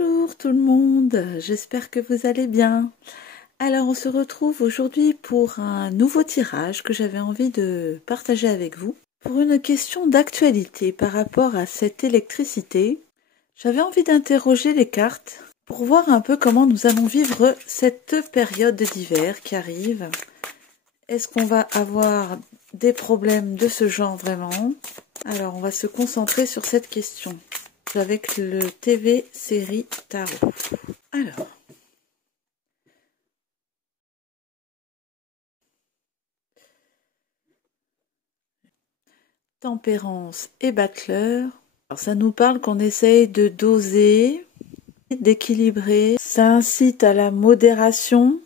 Bonjour tout le monde, j'espère que vous allez bien. Alors on se retrouve aujourd'hui pour un nouveau tirage que j'avais envie de partager avec vous. Pour une question d'actualité par rapport à cette électricité, j'avais envie d'interroger les cartes pour voir un peu comment nous allons vivre cette période d'hiver qui arrive. Est-ce qu'on va avoir des problèmes de ce genre vraiment? Alors on va se concentrer sur cette question avec le TV série Tarot. Alors, Tempérance et Butler. Alors ça nous parle qu'on essaye de doser, d'équilibrer. Ça incite à la modération.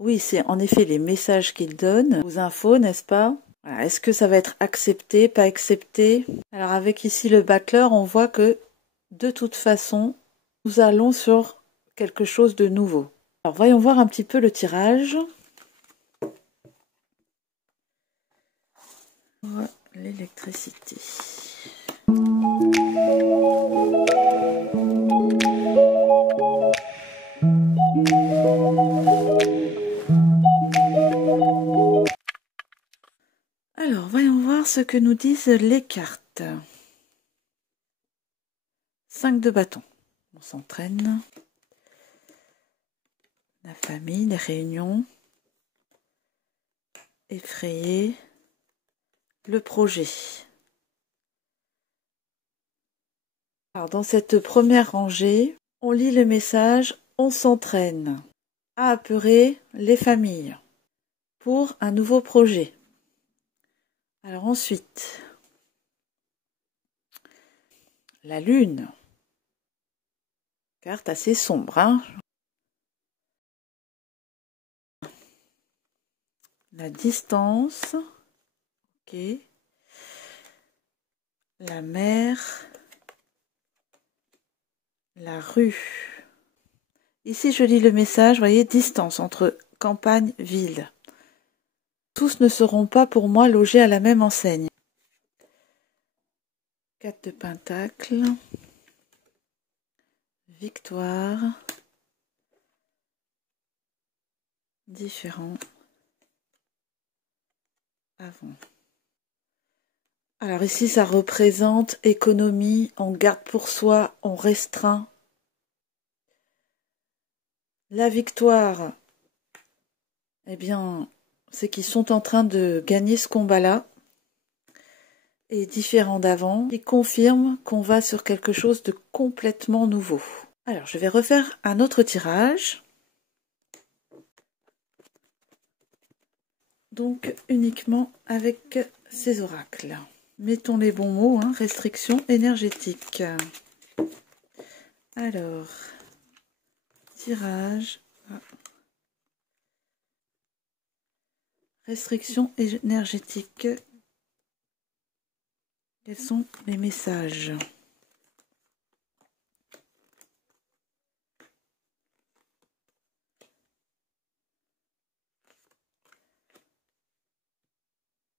Oui, c'est en effet les messages qu'il donne aux infos, n'est-ce pas? Voilà. Est-ce que ça va être accepté, pas accepté? Alors avec ici le Butler, on voit que de toute façon, nous allons sur quelque chose de nouveau. Alors voyons voir un petit peu le tirage. L'électricité. Alors, voyons voir ce que nous disent les cartes. 5 de bâton. On s'entraîne. La famille, les réunions. Effrayé. Le projet. Alors, dans cette première rangée, on lit le message « On s'entraîne à apeurer les familles pour un nouveau projet ». Alors ensuite, la lune. Carte assez sombre, hein. La distance. Ok. La mer. La rue. Ici, je lis le message, vous voyez, distance entre campagne, ville. Tous ne seront pas pour moi logés à la même enseigne. 4 de pentacles. Victoire. Différent. Avant. Alors ici, ça représente économie, on garde pour soi, on restreint. La victoire, eh bien, c'est qu'ils sont en train de gagner ce combat-là. Et différent d'avant, qui confirme qu'on va sur quelque chose de complètement nouveau. Alors, je vais refaire un autre tirage. Donc, uniquement avec ces oracles. Mettons les bons mots, hein, restriction énergétique. Alors, tirage. Restriction énergétique. Quels sont les messages ?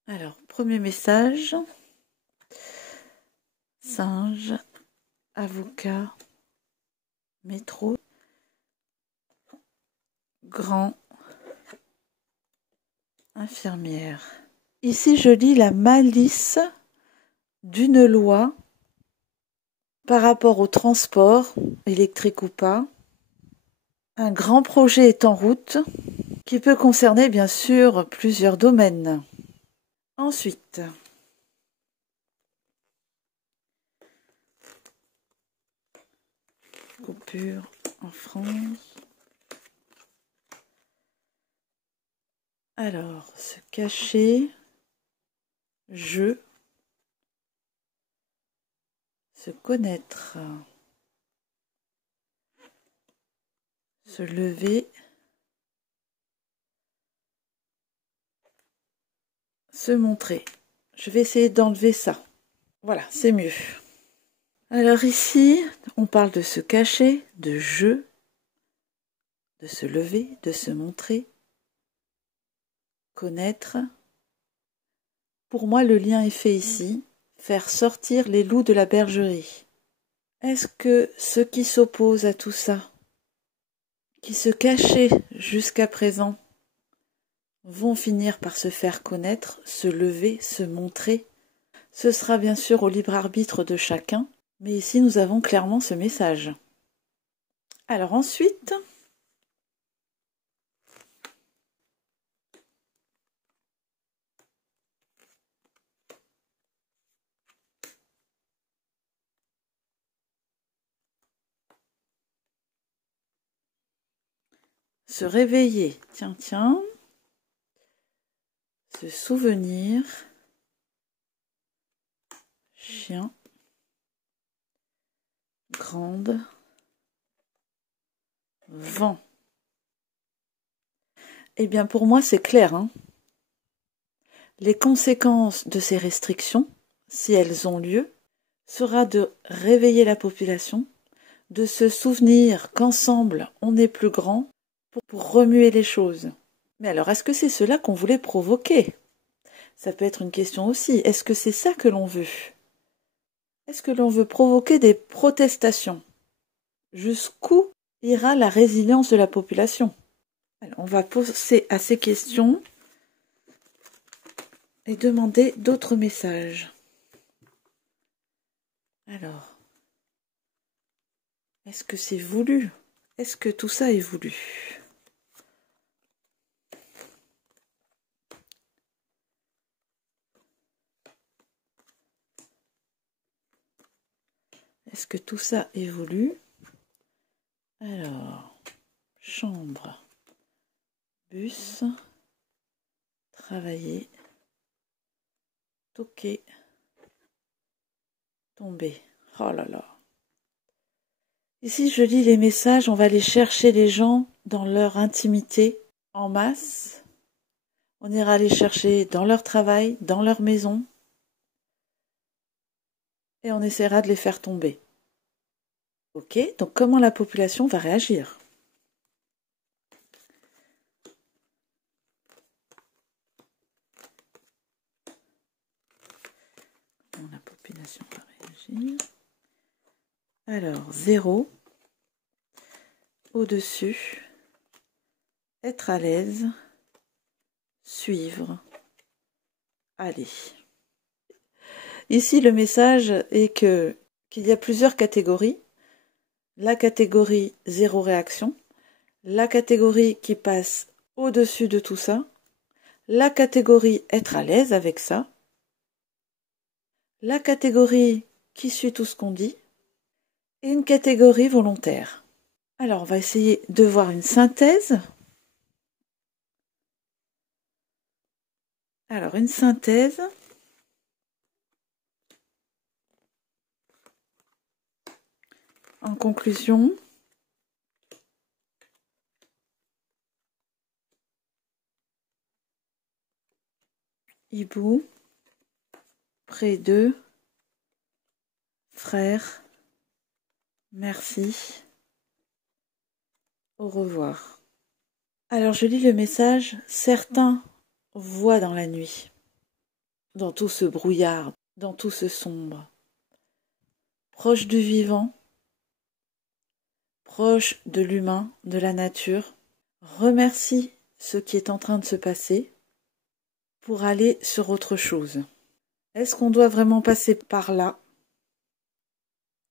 Alors, premier message. Singe, avocat, métro, grand, infirmière. Ici, je lis la malice d'une loi par rapport au transport, électrique ou pas. Un grand projet est en route qui peut concerner bien sûr plusieurs domaines. Ensuite, coupure en France. Alors, se cacher, jeu, se connaître, se lever, se montrer. Je vais essayer d'enlever ça. Voilà, c'est mieux. Alors ici, on parle de se cacher, de jeu, de se lever, de se montrer, connaître. Pour moi, le lien est fait ici. Faire sortir les loups de la bergerie. Est-ce que ceux qui s'opposent à tout ça, qui se cachaient jusqu'à présent, vont finir par se faire connaître, se lever, se montrer? Ce sera bien sûr au libre arbitre de chacun, mais ici nous avons clairement ce message. Alors ensuite, se réveiller, tiens, se souvenir, chien, grande, vent. Eh bien pour moi c'est clair, hein. Les conséquences de ces restrictions, si elles ont lieu, sera de réveiller la population, de se souvenir qu'ensemble on est plus grand pour remuer les choses. Mais alors, est-ce que c'est cela qu'on voulait provoquer? Ça peut être une question aussi. Est-ce que c'est ça que l'on veut? Est-ce que l'on veut provoquer des protestations? Jusqu'où ira la résilience de la population? Alors, on va poser à ces questions et demander d'autres messages. Alors, est-ce que c'est voulu? Est-ce que tout ça est voulu? Est-ce que tout ça est voulu? Alors, chambre, bus, travailler, toquer, tomber. Oh là là. Ici, je lis les messages, on va aller chercher les gens dans leur intimité, en masse. On ira les chercher dans leur travail, dans leur maison. Et on essaiera de les faire tomber. Ok, donc comment la population va réagir? Comment la population va réagir? Alors, 0, au-dessus, être à l'aise, suivre, aller. Ici, le message est qu'il y a plusieurs catégories. La catégorie 0 réaction, la catégorie qui passe au-dessus de tout ça, la catégorie être à l'aise avec ça, la catégorie qui suit tout ce qu'on dit, et une catégorie volontaire. Alors, on va essayer de voir une synthèse. Alors, une synthèse. En conclusion, hibou, près d'eux, frère, merci, au revoir. Alors je lis le message, certains voient dans la nuit, dans tout ce brouillard, dans tout ce sombre, proche du vivant, proche de l'humain, de la nature, remercie ce qui est en train de se passer pour aller sur autre chose. Est-ce qu'on doit vraiment passer par là?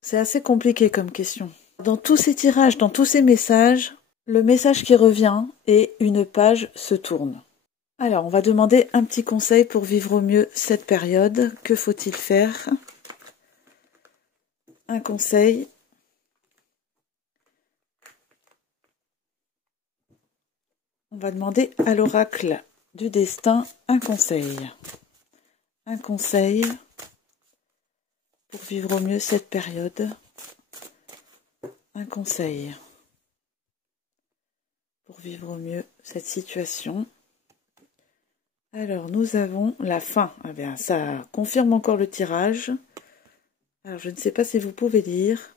C'est assez compliqué comme question. Dans tous ces tirages, dans tous ces messages, le message qui revient est une page se tourne. Alors, on va demander un petit conseil pour vivre au mieux cette période. Que faut-il faire? Un conseil. On va demander à l'oracle du destin un conseil. Un conseil pour vivre au mieux cette période. Un conseil pour vivre au mieux cette situation. Alors, nous avons la fin. Ah bien, ça confirme encore le tirage. Alors, je ne sais pas si vous pouvez lire.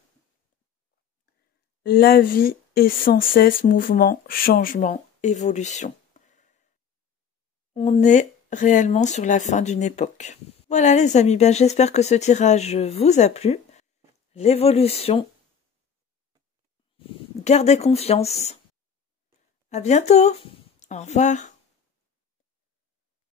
La vie est sans cesse mouvement, changement, évolution. On est réellement sur la fin d'une époque. Voilà les amis, bien j'espère que ce tirage vous a plu. l'évolution. Gardez confiance. À bientôt. Au revoir.